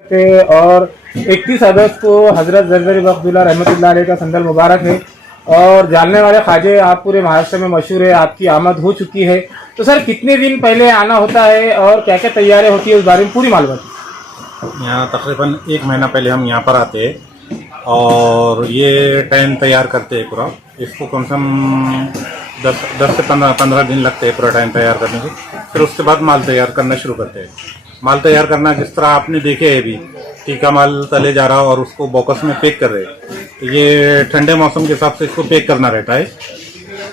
और 31 अगस्त को हजरत जरजरी बख्तुल्लाह रहमतुल्लाह अलैह का संदल मुबारक है और जानने वाले ख्वाजे आप पूरे महाराष्ट्र में मशहूर है, आपकी आमद हो चुकी है। तो सर कितने दिन पहले आना होता है और क्या क्या तैयारी होती है उस बारे में पूरी मालूम। यहाँ तकरीबन 1 महीना पहले हम यहाँ पर आते हैं और ये टाइम तैयार करते हैं पूरा। इसको कम से कम 10 से 15 दिन लगते हैं पूरा टाइम तैयार करने के। फिर उसके बाद माल तैयार करना शुरू करते हैं। माल तैयार करना जिस तरह आपने देखे है अभी टीका माल तले जा रहा और उसको बॉक्स में पैक कर रहे हैं। तो ये ठंडे मौसम के हिसाब से इसको पैक करना रहता है,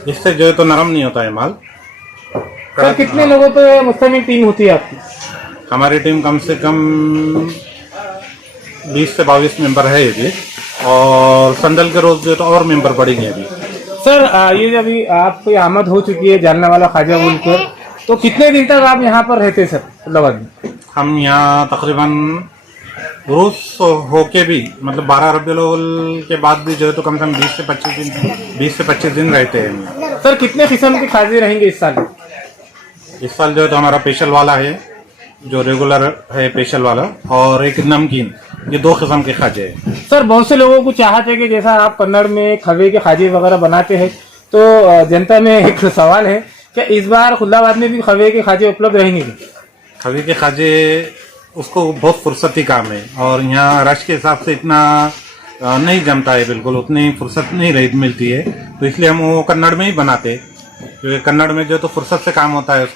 इससे जो है तो नरम नहीं होता है माल। सर कितने लोगों पे मुश्तमिल टीम होती है आपकी? हमारी टीम कम से कम 20 से 22 मेंबर है अभी और संदल के रोज जो तो और मेंबर बढ़ेंगे अभी। सर ये अभी आपकी आमद हो चुकी है जानने वाला ख्वाजा बोलकर, तो कितने दिन तक आप यहाँ पर रहते सर फुल्लाबाद में? हम यहाँ तकरीबन रूस होके भी मतलब 12 रबीउल अव्वल के बाद भी जो है तो कम से कम 20 से 25 दिन रहते हैं। सर कितने किस्म के खाजे रहेंगे इस साल? इस साल जो है तो हमारा स्पेशल वाला है जो रेगुलर है स्पेशल वाला, और एक नमकीन, ये 2 किस्म के खाजे हैं। सर बहुत से लोगों को चाहते हैं कि जैसा आप कन्नड़ में खवे के खाजे वगैरह बनाते हैं, तो जनता में एक सवाल है क्या इस बार खुल्लाबाद में भी खवे के खाजे उपलब्ध रहेंगे? खवे के खाजे उसको बहुत फुर्सती काम है और यहाँ रश के हिसाब से इतना नहीं जमता है, बिल्कुल उतनी फुर्सत नहीं रही मिलती है। तो इसलिए हम वो कन्नड़ में ही बनाते हैं, क्योंकि कन्नड़ में जो तो फुर्सत से काम होता है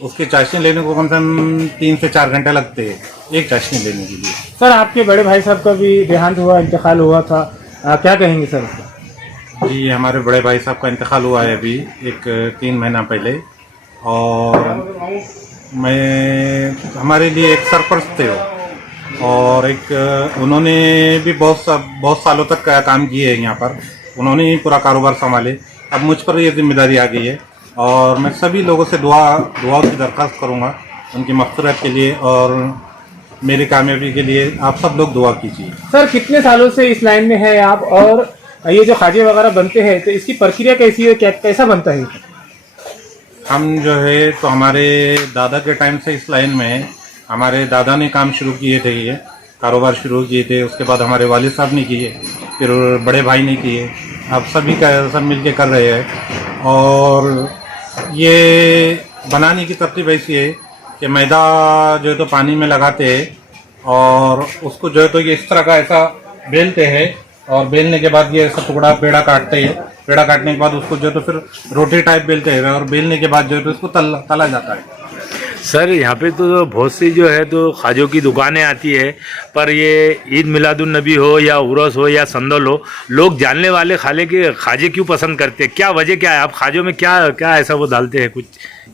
उसकी चाशनी लेने को कम से कम 3 से 4 घंटे लगते हैं एक चाशनी लेने के लिए। सर आपके बड़े भाई साहब का भी देहांत हुआ, इंतकाल हुआ था, क्या कहेंगे सर उसका? जी हमारे बड़े भाई साहब का इंतकाल हुआ है अभी 3 महीना पहले, और मैं हमारे लिए एक सरपरस्त थे वो, और एक उन्होंने भी बहुत सालों तक काम किए है यहाँ पर। उन्होंने ही पूरा कारोबार संभाले। अब मुझ पर ये जिम्मेदारी आ गई है और मैं सभी लोगों से दुआ की दरख्वास्त करूँगा उनकी मग़फ़िरत के लिए और मेरी कामयाबी के लिए। आप सब लोग दुआ कीजिए। सर कितने सालों से इस लाइन में है आप, और ये जो खाजे वगैरह बनते हैं तो इसकी प्रक्रिया कैसी है, कैसा बनता है? हम जो है तो हमारे दादा के टाइम से इस लाइन में है। हमारे दादा ने काम शुरू किए थे, ये कारोबार शुरू किए थे, उसके बाद हमारे वालिद साहब ने किए, फिर बड़े भाई ने किए, अब सभी का सब मिलके कर रहे हैं। और ये बनाने की तरतीब ऐसी है कि मैदा जो है तो पानी में लगाते हैं और उसको जो है तो ये इस तरह का ऐसा बेलते हैं, और बेलने के बाद ये ऐसा टुकड़ा पेड़ा काटते हैं। पेड़ा काटने के बाद उसको जो है तो फिर रोटी टाइप बेलते हैं और बेलने के बाद जो है तो इसको तला जाता है। सर यहाँ पे तो बहुत सी जो है तो खाजों की दुकानें आती है, पर ये ईद मिलादुन नबी हो या उरस हो या संदल हो, लोग जानने वाले खाजे क्यों पसंद करते हैं? क्या वजह क्या है? आप खाजों में क्या क्या ऐसा वो डालते हैं कुछ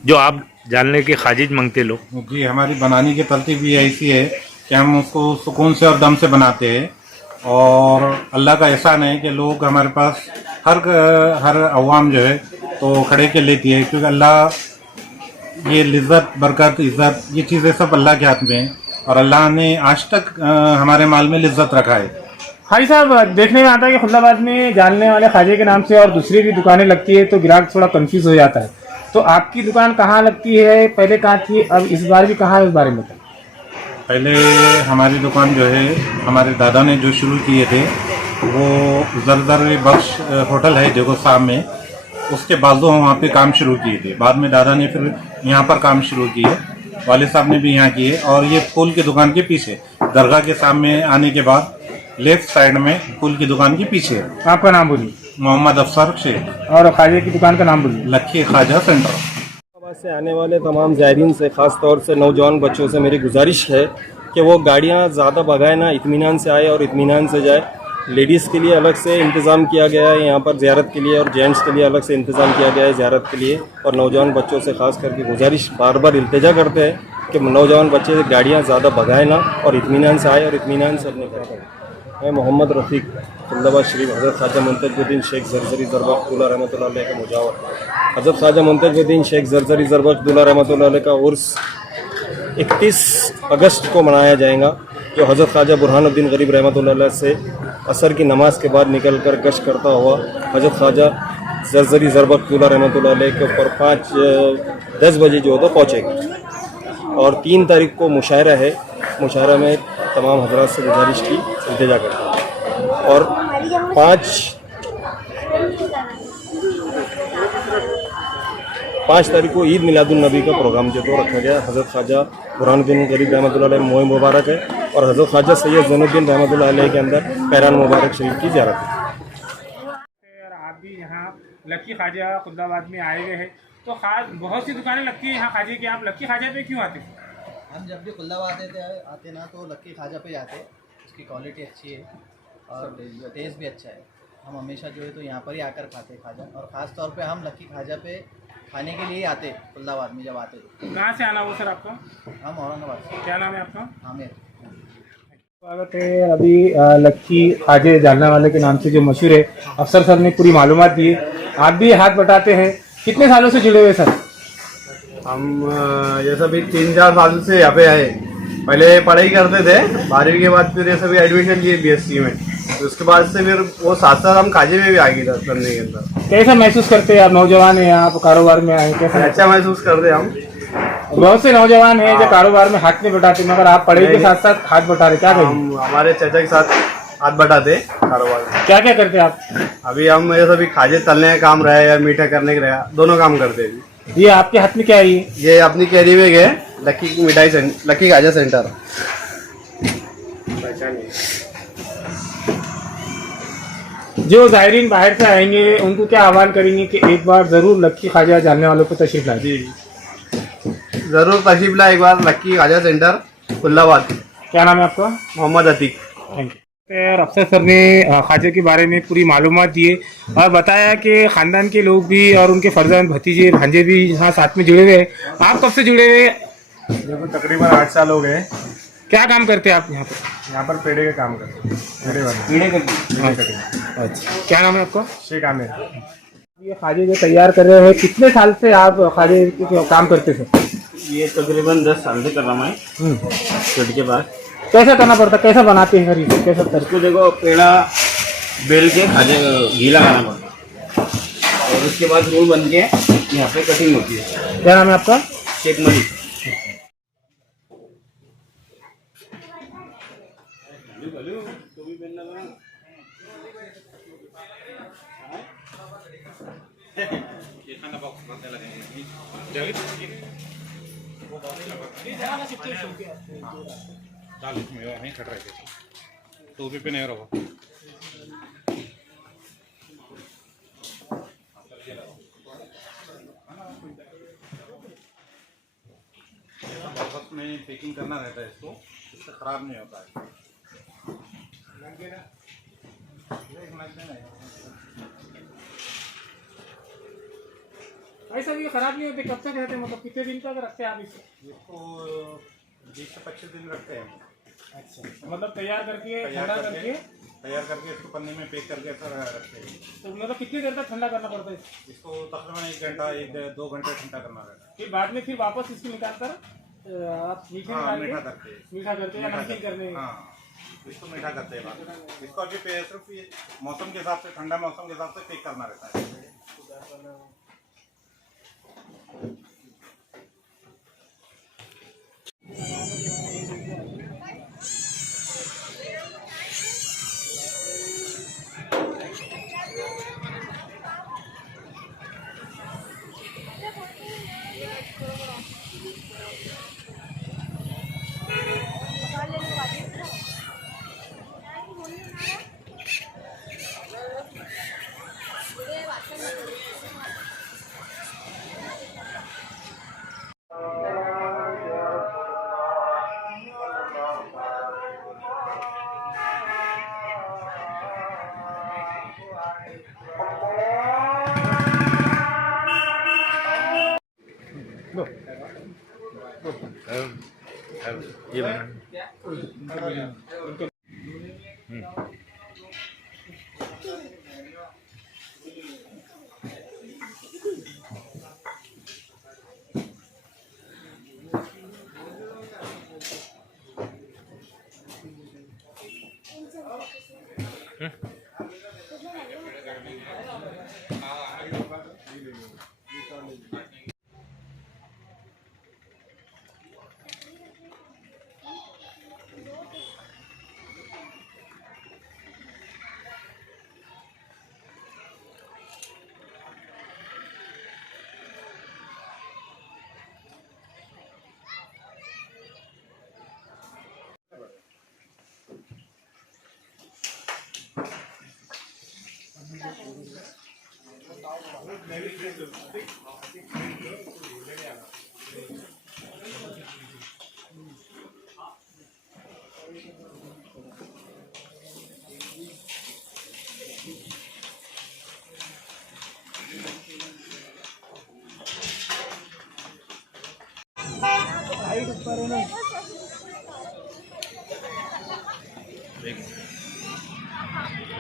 जो आप जानने के खाजिज मांगते लोग? जी हमारी बनाने की तरतीब भी ऐसी है कि हम उसको सुकून से और दम से बनाते हैं, और अल्लाह का एहसान है कि लोग हमारे पास हर अवाम जो है तो खड़े के लेती है, क्योंकि अल्लाह ये लिज्जत बरकत इज़्ज़त ये चीज़ें सब अल्लाह के हाथ में है, और अल्लाह ने आज तक हमारे माल में लिज्जत रखा है। हाजी साहब देखने में आता है कि खुल्लाबाद में जानने वाले खाजे के नाम से और दूसरी भी दुकानें लगती है तो ग्राहक थोड़ा कंफ्यूज हो जाता है, तो आपकी दुकान कहाँ लगती है, पहले कहाँ थी, अब इस बार भी कहाँ है, उस बारे में बताएं। पहले हमारी दुकान जो है हमारे दादा ने जो शुरू किए थे वो जरजरी बख्श होटल है जगो साहब में, उसके बाजू हम वहाँ पे काम शुरू किए थे। बाद में दादा ने फिर यहाँ पर काम शुरू किए, वालिद साहब ने भी यहाँ किए, और ये फूल की दुकान के पीछे दरगाह के सामने आने के बाद लेफ्ट साइड में फूल की दुकान के पीछे है। आपका नाम बोलिए। मोहम्मद अफसर शेख। और खाजे की दुकान का नाम बोलिए। लक्की ख्वाजा सेंटर। से आने वाले तमाम ज़ायरीन से, ख़ास तौर से नौजवान बच्चों से मेरी गुजारिश है कि वो गाड़ियाँ ज़्यादा भगाए ना, इत्मीनान से आए और इत्मीनान से जाए। लेडीज़ के लिए अलग से इंतज़ाम किया गया है यहाँ पर ज़ियारत के लिए, और जेंट्स के लिए अलग से इंतज़ाम किया गया है ज़ियारत के लिए। और नौजवान बच्चों से ख़ास करके गुजारिश बार बार इल्तिजा करते हैं कि नौजवान बच्चे गाड़ियाँ ज़्यादा भगाए ना और इत्मीनान से आए और इत्मीनान से अपने घर। मैं मोहम्मद रफ़ीक खुल्लाबाद शरीफ हज़रत ख्वाजा मुंतज़िरुद्दीन शेख ज़रज़री ज़रबख्तुल्लाह रहमतुल्लाह अलैह का मुजावर। हज़रत ख्वाजा मुंतज़िरुद्दीन शेख ज़रज़री ज़रबख्तुल्लाह रहमतुल्लाह अलैह का उर्स 31 अगस्त को मनाया जाएगा, जो हज़रत ख्वाजा बुरहानुद्दीन गरीब रहमतुल्लाह अलैह से असर की नमाज के बाद निकल कर गश्त करता हुआ हज़रत ख्वाजा ज़रज़री ज़रबख्तुल्लाह रहमतुल्लाह अलैह के ऊपर 10 बजे जो है तो पहुँचेगी। और 3 तारीख को मुशायरा है, मुशायरा में तमाम हजरात से गुजारिश की इल्तिजा करता हूँ। और 5 तारीख को ईद मिलादुन्नबी का प्रोग्राम जो तो रखा गया। हज़रत ख्वाजा बुरहानुद्दीन गरीब रहमतुल्लाह अलैह मोह मुबारक है और हज़रत ख्वाजा सैयद ज़ैनुद्दीन रहमतुल्लाह अलैह के अंदर पैरान मुबारक शरीफ की ज़ियारत है। और आप भी यहाँ लक्की ख्वाजा खुदाबाद में आए हुए हैं, तो खास बहुत सी दुकानें लगती है यहाँ ख्वाजे की, आप लक्की ख्वाजा पे क्यों आते हैं? हम जब भी खुल्लाबाद आते ना तो लक्की ख्वाजा पे जाते। उसकी क्वालिटी अच्छी है और टेस्ट भी अच्छा है। हम हमेशा जो है तो यहाँ पर ही आकर खाते खाजा, और ख़ास तौर पे हम लक्की ख्वाजा पे खाने के लिए ही आते खुल्लाबाद में जब आते तो। कहाँ से आना हो सर आपका? हम औरंगाबाद से। क्या नाम है आपका? आमिर। स्वागत है। अभी लक्की ख्वाजे जानने वाले के नाम से जो मशहूर है, अफसर सर ने पूरी मालूमात दी है। आप भी हाथ बटाते हैं, कितने सालों से जुड़े हुए सर? हम ये सभी 3-4 साल से यहाँ पे आए। पहले पढ़ाई करते थे, 12वीं के बाद फिर ये सभी एडमिशन लिए बीएससी में, तो उसके बाद से फिर वो साथ साथ हम खाजे में भी आ गए था करने के अंदर। कैसा महसूस करते हैं आप? नौजवान हैं, आप कारोबार में आए, कैसा? अच्छा महसूस करते हम। बहुत से नौजवान हैं जो कारोबार में हाथ नहीं बटाते, मगर आप पढ़ाई के साथ साथ हाथ बटा रहे, क्या करें? हम हमारे चाचा के साथ हाथ बटाते कारोबार में। क्या क्या करते हैं आप? अभी हम ये सभी खाजे तलने का काम रहा या मीठा करने का रहा, दोनों काम करते हैं। ये आपके हाथ में क्या है? ये अपनी कैरी में गए लक्की खाजा सेंटर। जो जायरीन बाहर से आएंगे उनको क्या आह्वान करेंगे कि एक बार जरूर लक्की ख्वाजा जानने वालों को तशरीफ लाए? जी जरूर तशरीफ लाए एक बार लक्की खाजा सेंटर खुल्लाबाद। क्या नाम है आपका? मोहम्मद अतीक। Thank you. अफसर सर ने ख्वाजा के बारे में पूरी मालूमात दिए और बताया कि ख़ानदान के लोग भी और उनके फर्जंद भतीजे भांजे भी यहाँ साथ में जुड़े हुए हैं। आप कब से जुड़े हुए? देखो तकरीबन 8 साल हो गए। क्या काम करते हैं आप यहाँ पर? यहाँ पर पेड़े का काम करते हैं। अच्छा, क्या नाम है आपका? शेख आमिर। ये ख्वाजे जो तैयार कर रहे हैं, कितने साल से आप ख्वाजे के काम करते थे? ये तकरीबन 10 साल से कर रहा हूँ मैं छुट्टी के बाद। कैसा करना पड़ता, कैसा बनाते हैं? इसे कैसा करते? इसको देखो पेड़ा बेल के खाने घी लगाना पड़ता है और उसके बाद रोल बन के यहाँ पे कटिंग होती है। क्या नाम है आपका? शेख मलिक। टोपी पे नहीं रहो। वापस में पैकिंग करना रहता है इसको, इससे खराब नहीं होता है। ऐसा भी खराब नहीं होते? कब तक रहते हैं, मतलब कितने दिन तक रखते हैं आप इसे? इसको 20 से 25 दिन रखते हैं। अच्छा, मतलब तैयार करके ठंडा करके इसको पन्नी में पैक करके ऐसा रखते हैं। तो मतलब कितनी देर तक ठंडा करना पड़ता है? इसको तकरीबन 1 घंटा 1-2 घंटे ठंडा करना रहता है। फिर बाद में फिर वापस इसको निकाल कर आप मीठे हाँ, निकाल मीठा के करते हैं। मीठा करते हैं या नमकीन करने? हाँ, इसको मीठा करते हैं बाद। इसको अभी सिर्फ ये मौसम के हिसाब से, ठंडा मौसम के हिसाब से पैक करना रहता है। ये बना।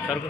सर को